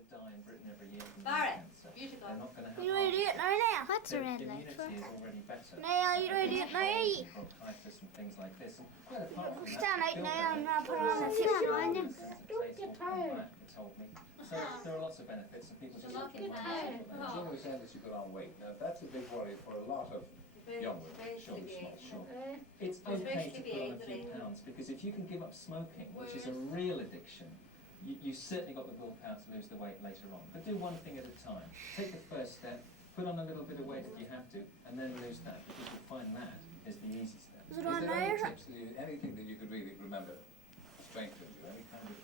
that die in Britain every year from lung Barrett, cancer. you should go. They're not going to have You heart ready it disease. now? That's a Their red immunity light. is already better. Now, you ready it now? Bronchitis and things like this. And quite apart from that, Stand out build now and up I'll put on a sit behind him. Don't get tired. It told me. So there are lots of benefits, and people just Don't get want to tired. know what they Somebody saying that you put on weight. Now that's a big worry for a lot of young women. Sure, it's not sure. It's okay to put on a few pounds because if you can give up smoking, which is a real addiction, you certainly got the willpower to lose the weight later on. But do one thing at a time. Take the first step, put on a little bit of weight if you have to, and then lose that because you'll find that is the easy step. Is it Is on there any there? tips, anything that you could really remember strengthens you? Any kind of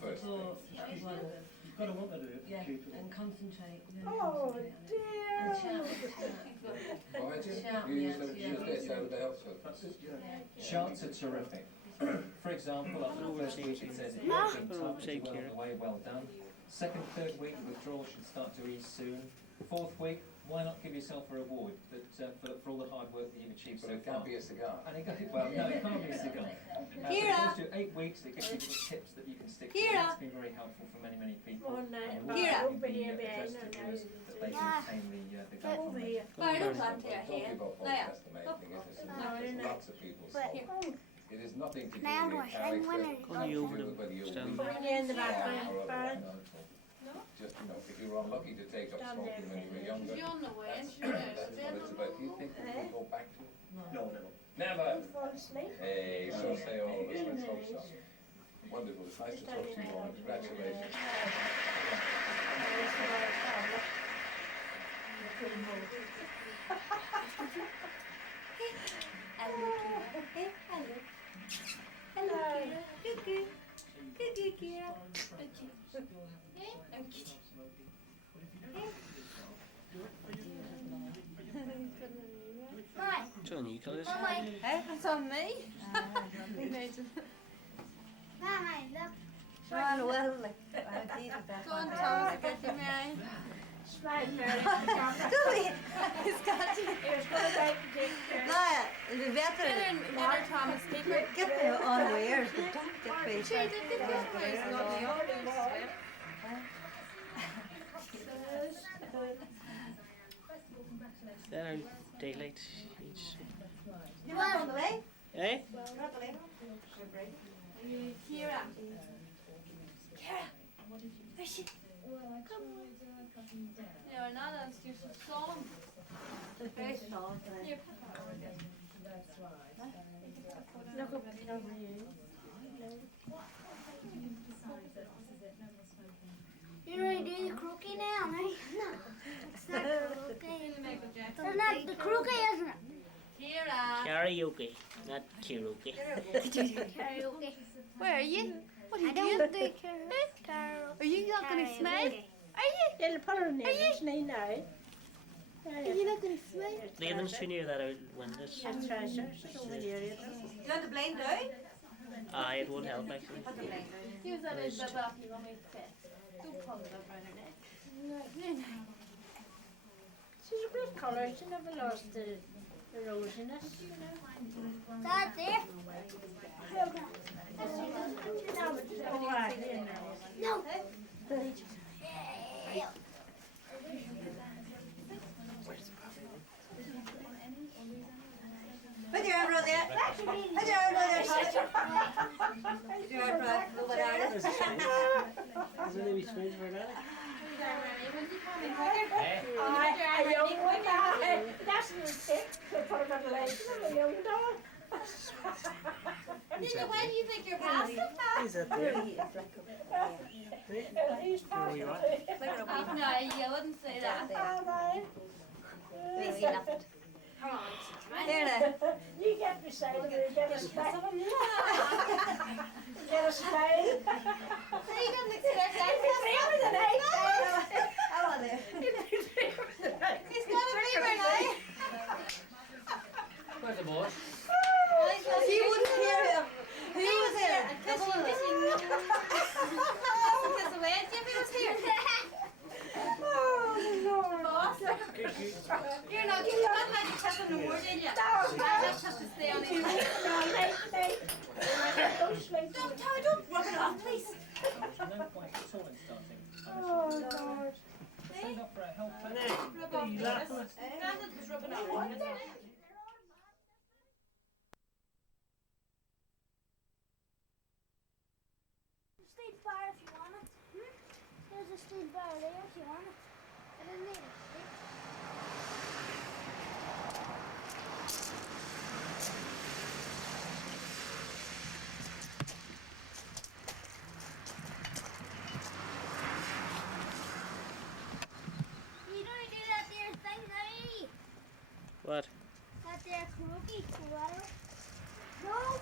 first So, thing? that was one of them. You've got to want to do it. Yeah, Keep it. and concentrate. Oh, And dear. shout. Oh, I did. Shout, You use yes, this, that would help. So That's it, yeah. Charts are terrific. For example, after the first week it says if you're being tough, you're well on the way, well done. Second, third week, withdrawal should start to ease soon. Fourth week, why not give yourself a reward for all the hard work that you've achieved But so it can't far? be a cigar. And it goes, well, no, it can't be a cigar. Kira! It goes through 8 weeks, it gives you little tips that you can stick to. Kira! It's been very helpful for many, many people. Oh, no, And Kira! we've been addressed to us that they can obtain the Over government. here. Barrett, don't run to your Don't give hand. up hope, Now, that's the main thing, isn't it? No, There's no. lots of people But- smoke. It is nothing to do Now with your do I hang character, one or- nothing to do with whether you're Stand. weak Put me in the or background, otherwise. Barrett. Just, you know, if you were unlucky to take up Stand smoking there. when you were younger, You're on the way, that's sure. that's what it's about. Do you think we will go back to it? No, never. Never! Fall asleep. Hey, so say all of us, let's hope so. Wonderful, it's nice to talk to you all, congratulations. Hello, Kira. Hey, hello. Hello, Kira. Cuckoo. Cuckoo, Kira. Hey, I'm kitty. Right. It's on you, colours. Mummy. It's on me. Mummy, look. Joanna, well, like, Go on, Thomas, get your man. Smile, Barrett. He's got you. Here's going back to take care. Naya, it'd be better. Better, Thomas, keep it. Get the on ears, but don't get paid. She did the good ways, not the others. There, daylight. Each. You want on the way? Eh? You're on the way. Kira. Kira. Where's she? Ja, na, dan stuur ze song. The face on. Hier. Look up over you. You ready to do the croquet now, no? No. It's not the croquet. It's not the croquet, isn't it? Kira. Karaoke, not karaoke. Karaoke. Where are you? What are I you don't doing? do karaoke. Are you not going to smile? Are you? You'll put her nails now. Are you not going to smile? Leaving too near that out windows. Your treasure. So will you read it? You want the blind down? Aye, it won't help actually. Put the blind down. Use that as the back you want me to fit. Don't pull it up around her neck. She's a great colour. She never lost the rosiness. That there? Oh, right, you know. No. Put your arm around there. Put your arm around there, Thomas. Put your arm around. Go with Ireland. Is it maybe strange for that? A young one. That's the stick. To put him on the legs of a young dog. Nina, why do you think you're passing? Is that there? He's passing. No, I wouldn't say that. All right. Easy enough. Come on. Here now. You get beside him, you get a smile. Get a smile. So you didn't expect He's that? How are they? He's got a beaver now. Where's the boss? He wouldn't hear him. Who was here? Kiss away. Jimmy was here. Boss. You're not getting one like you kept on the word, did you? That's just to stay on his Don't sleep. Don't rub it off, please. help her? Rub off You the laughing lettuce. at- Grandad was rubbing off the lettuce. Steel bar if you want it. There's a steel bar there if you want it. I don't need it. You don't do that there thing, Harry. What? That there cookie, water. No.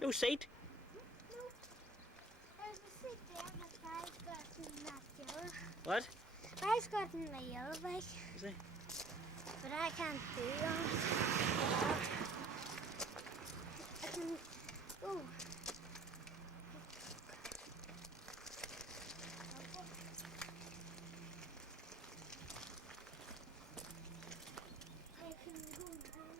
No seat. There's a seat there, but I've gotten that yellow. What? I've gotten my yellow bike, Is it? but I can't do that. I can. Oh. I can go now.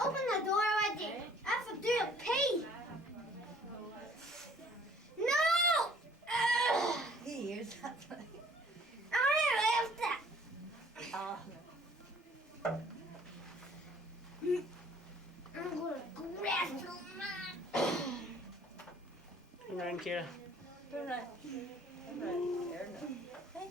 Open the door already. I have to do a pee. No! Here's that. I already left that. Oh, I'm gonna grab you, man. Come round, Kira. turn right. Turn right. There now. Hey.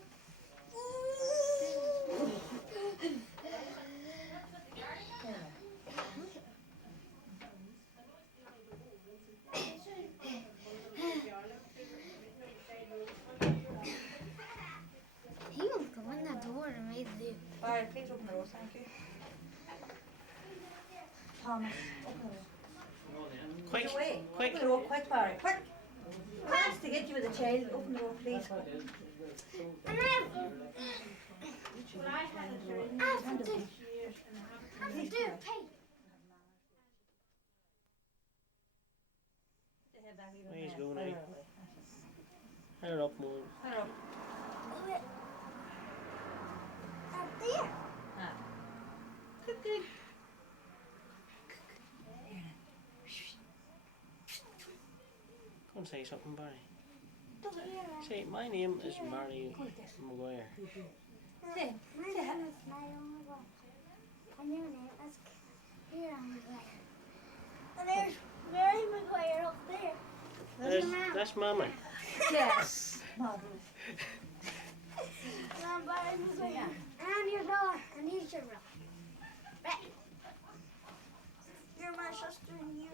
He won't go in that door to me, dude. Alright, please open the door, thank you. Thomas, open the door. Quick, Get away. quick. Open the door, quick, Barry, quick. Plans to get you with a child. Open the door, please. And I have to do a pee. There you go now. Higher up more. Up there. Good, good. Come say something, Barry. Don't hear that. Say, my name is Barry Maguire. Say, My name is Naomi Watts. And your name is Kira McGuire. And there's Mary McGuire up there. That's Mama. yes. Mother. And I'm Barry McGuire. And your door. And here's your room. Right. You're my sister and you.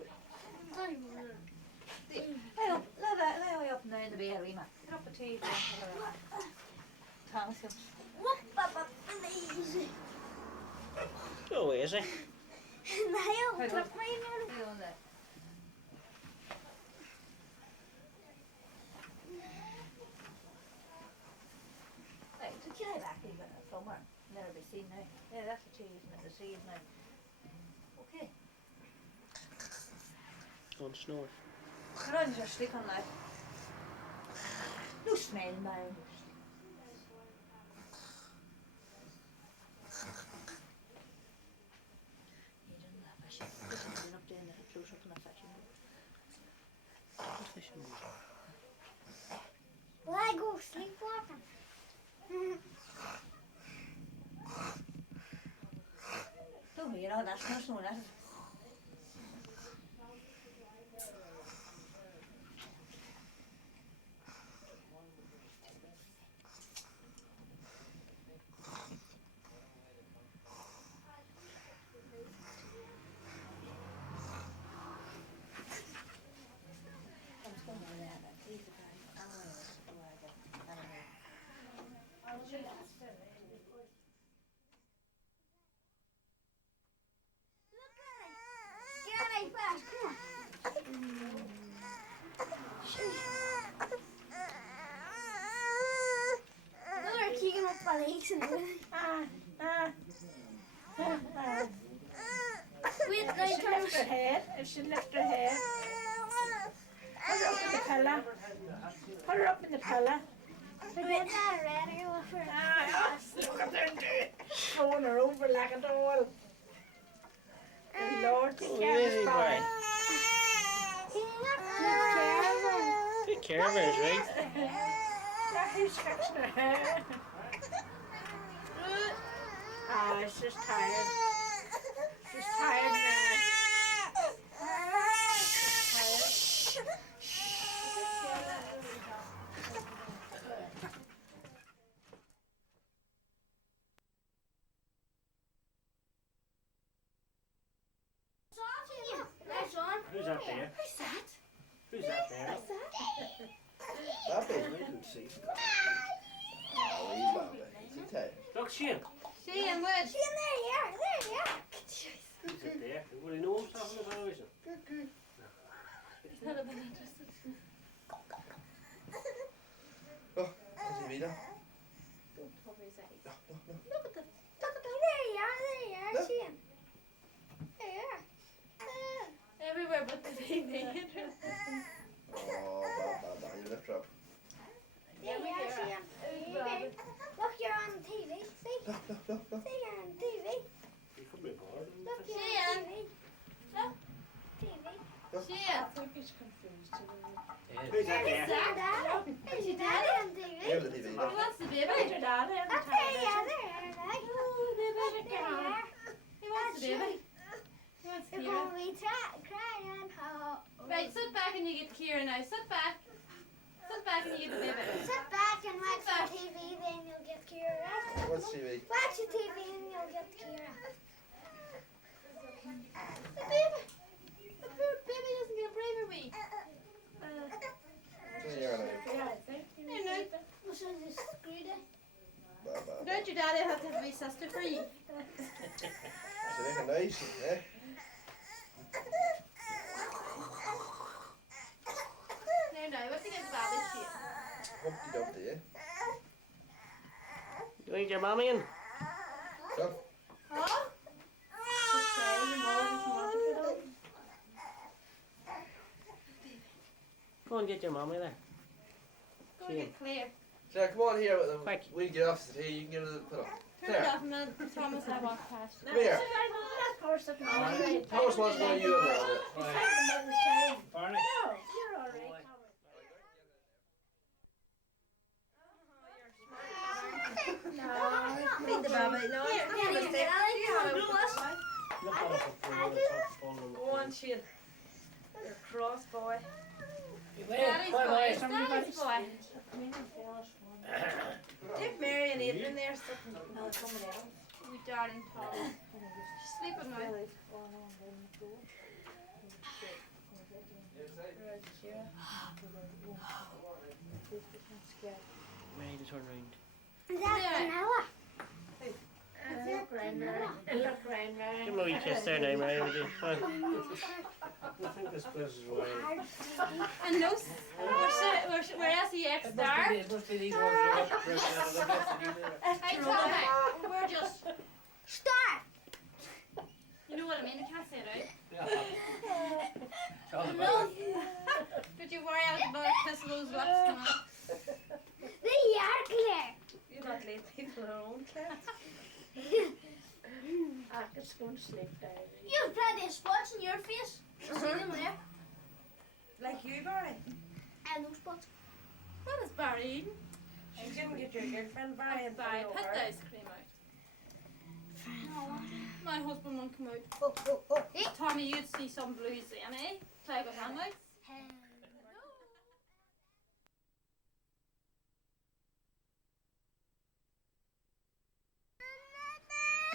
Lay up now in the bed, Rima. Get up the tea. Thomas, Whoop, up, please. Go away, is he? Nej, klap mig nu. Doing that. Right, so can I back even somewhere? Never be seen now. Yeah, that's the cheese and the seed now. Okay. Don't snore. Run your stick on that. No smell now. You don't laugh, I should have up there and close up on a fashion book. Will I go sleepwalking? Don't you know, that's not so that is. Granny, fast, come on. Another kicking up my legs and everything. Wait, If now she turn. lift her head, put her up in the pillow. Put her up in the pillow. Wait, not ready with her. Look at her do it. Throwing her over like a doll. Good Lord, take care of Easy, this boy. Take care of her, right? Look who's fixing her hair. Ah, she's tired. She's tired now. Who's up there? Who's that there? Bobby, we can see. Oh, he's Bobby. He's tired. Look, Shane. See and wood. She in there, yeah. Who's up there? Will he know what's talking about, is it? Oh, is he Vida? There you are, Look. she in. There you are. Everywhere but the TV. Oh, Bob, you lift her up. There you are, she in. Look, you're on TV. See? Look. See, you're on TV. He could be bored. Look, you're She on in. TV. Look. TV. See I it. think he's confused. Who's that There's there? your daddy. There's your daddy on TV. Here's the TV. He wants the baby. Where's your daddy on the Up there, yeah, television? there, right? Oh, baby. There you are. He wants the baby. He wants You're Kira. going to be crying. Right, sit back and you get Kira now. Sit back. Sit back and you get the baby. Sit back and watch the TV, then you'll get Kira. Right? What's TV? Watch the TV and you'll get Kira. The baby. The poor baby doesn't get brave or weak. Turn your eye. Yeah, I think he You know, What's this screwed in? Bob. don't your daddy have to have a wee sister for you? Is it making noise? Eh? Now, what do you get Bobby shit? Humpty Dumpty, eh? You need your mommy in? Come. Huh? Go and get your mommy there. Go and get Claire. Sarah, come on here with them. Quick. We'll get off the tea. You can get a little put up. Turn it off and then Thomas will walk past. Come here. Of course, if not. Thomas wants one of you in there. Barney. You're all right. No, Meet the baby. No, Here, it's not a here, mistake. Daddy, You have a do this. Look at us up there with the top phone on the Go on, Shane. You're a cross boy. Daddy's boy. Daddy's boy. Take Mary and Adrian there sitting. No, somebody else. You darling Tom. Sleeping now. Mary to turn round. Is that Yeah. vanilla? That's it. round there. Look round there. Give him a wee kiss there now, Mary. Would you? I think this place is wild. And those, we're SEX there. It must be these ones that are broken out of the best of you there. Hey, Tommy, we're just, Start! you know what I mean, I can't say it out. Yeah. Tell them No. about it. Did you worry out about kissing those lips tonight? They are clear. You not leave people alone, Claire. I could go and sleep there. You've plenty of spots in your face. I see them there. Like you, Barry. And those spots. What is Barry eating? You didn't get your girlfriend, Barry, and Barry, put put it the over. ice cream out. My husband won't come out. Oh. Hey. Tommy, you'd see some blues in, eh? Play with him out.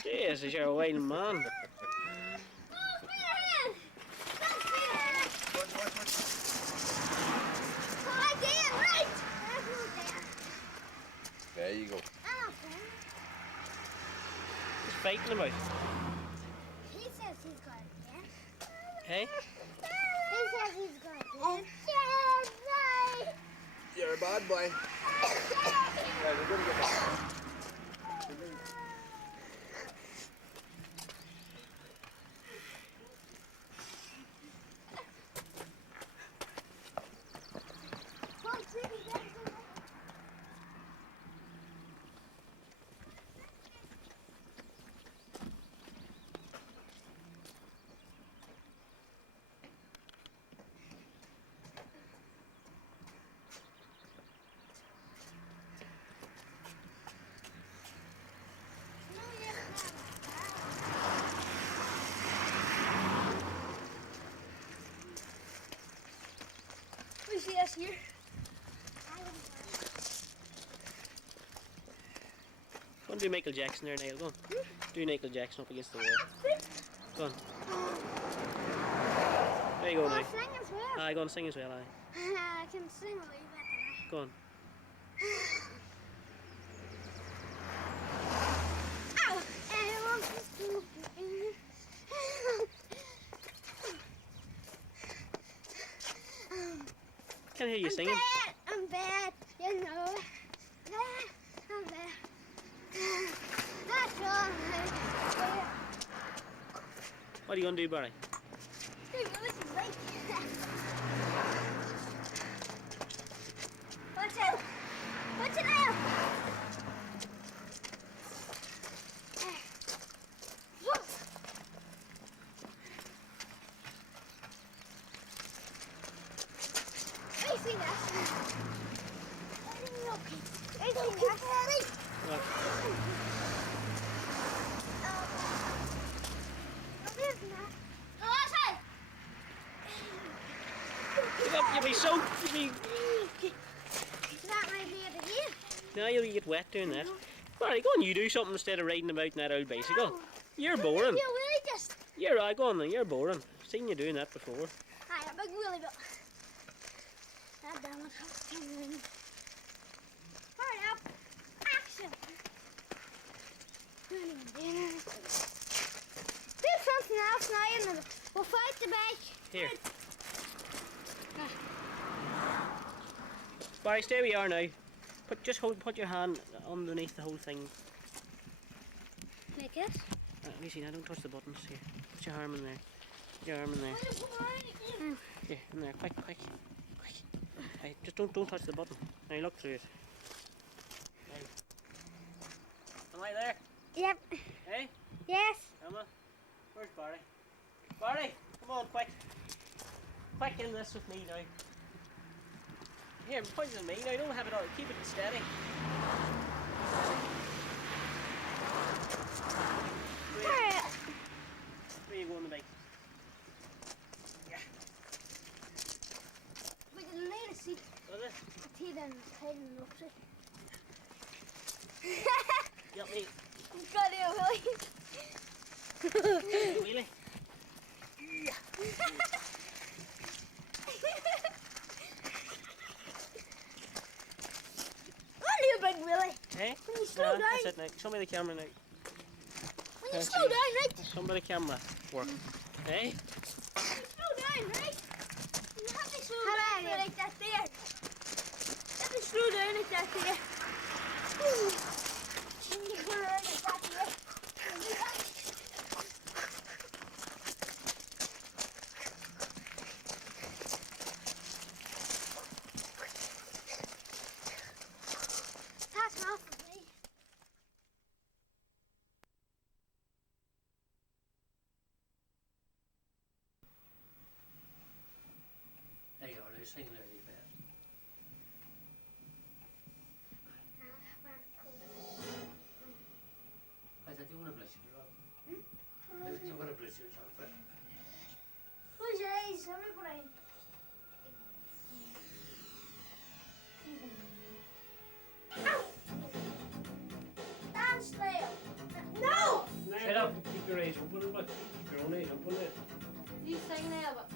Jesus, you're a wild man. There you go. He's fighting about. He says he's got it, yeah? Hey? He says he's got it. You're a bad boy. Right, we're gonna get back. We see us here. Go and do Michael Jackson there, Niall. Go on. Do Michael Jackson up against the wall. Go on. There you go now. Sing as well. Aye, go on, sing as well, aye. I can sing a wee bit. Go on. Ow! Can't hear you singing. I'm bad, you know. I'm bad. That's all. What are you going to do, Barry? Watch out! Watch it out! I see that. I see that. What? Get up, you'll be soaked. You'll be... That might be it again. Now you'll get wet doing that. Barry, go on, you do something instead of riding about in that old bicycle. You're boring. You really just. You're right, go on then, you're boring. Seen you doing that before. Hi, a big wheelie bit. That damn it. Hurry up. Action. Do something else now and we'll fight the bike. Here. Barry, stay where you are now. Put your hand underneath the whole thing. Like this? Let me see now, don't touch the buttons. Here. Put your arm in there. Put your arm in there. Here, in there, quick. Hey, just don't touch the button. Now you look through it. Hey. Am I there? Yep. Hey? Yes. Emma? Where's Barry? Barry, come on, quick. Quick in this with me now. Here, point it at me now, don't have it all, keep it steady. Hurry up. Where you going to make? We didn't need a seat. Was it? He didn't look it. Got me. Got it, Wheelie. What are you big Willie? Hey? Can you slow down? That's it now. Show me the camera now. you slow down, right? Some of the camera work. Hey? Slow down, right? You have to slow down like that there. You have to slow down like that there. And you go around like that there. And you have That's enough of me. There you are, there's singing there, you bet. I thought you want to bless yourself. I thought you want to bless yourself. Close your eyes, everybody. Dance Leo. No! Shut up. Keep your eyes open, but keep your own eyes open there. You sing now, but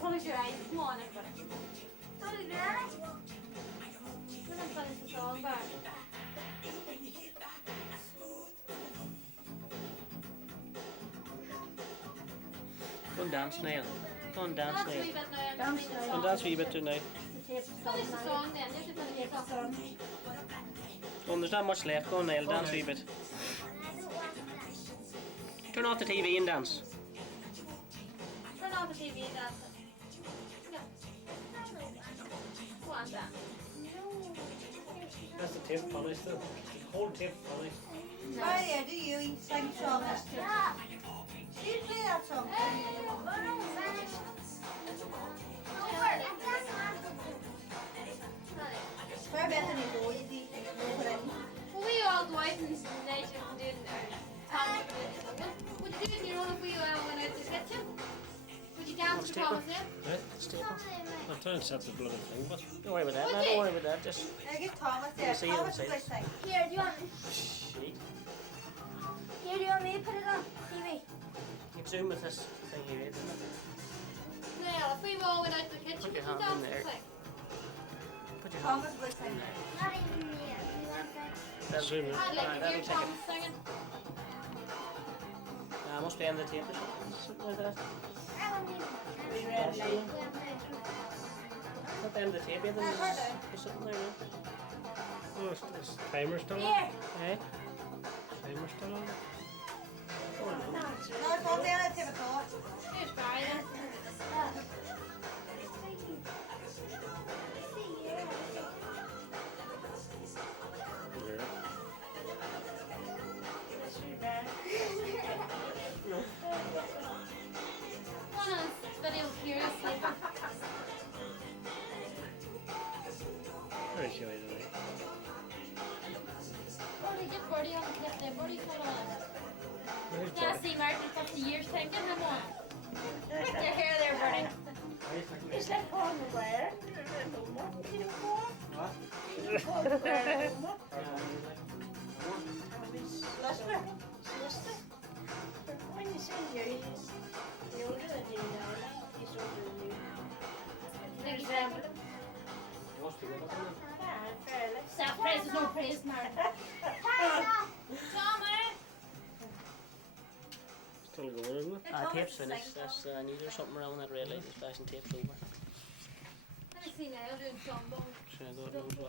close your eyes. Come on, everybody. Don't do that. When I'm finished the song, back. Go and dance now. Go and dance That's a now. wee bit now. Dance Finish now. the Go song. and dance a wee bit too now. Finish the song then. You have to finish the song. Go on, there's not much left. Go on, Niall, dance a wee bit. I don't want that. Turn off the TV and dance. Turn off the TV and dance. Go. Go on, dance. That's the tape finished though. The whole tape finished. Maria, do you sing song? Yeah. Do you play that song? Where Bethany go, you do Well, we all go out in nature and do Thomas. Would you do it in your own if we all went out to the kitchen? Would you dance to Thomas then? Right, stay on. I'm trying to set the bloody thing, but don't worry about that. No, don't worry about that. Just Get Thomas there. See you Thomas inside. will sing. Here, do you want shake. here, do you want me to put it on TV? Keep zoom with this thing here, isn't it? Now, if we all went out to the kitchen, Put would your you hand in dance there. to sing? Put your hand. Thomas will sing. Not even me. You want that? That'll zoom in. I'd like to That'll hear take it. Thomas singing. Must be on the tape or something like that. I want me. We read That's like. it. Not the end of the tape, either. There's something there now. Oh, is timer still on? Here. Eh? Timer still on? Oh, no. No, it's on there. Let's have a thought. Here's Barry then. Yeah. One of this video here is sleeping. Very silly today. Oh, they get Birdie on the tip there. Birdie's not on. Where's Yeah, Bobby? see Martin in 50 years time. Get him on. Put your hair there, Birdie. Is that Paul McGuire? What? Paul McGuire. Solicitor. Solicitor. When you say here, he's the older than you now. He's older than you. Think he's Example. You must be with us, isn't it? Yeah, fairly. Self-praise is no praise, Martin. Tommy! Still going, isn't it? Thomas Tape's is finished. saying That's, I need something around that really. This flashing tape's over. Let me see now, doing trombone. Sure, God knows what.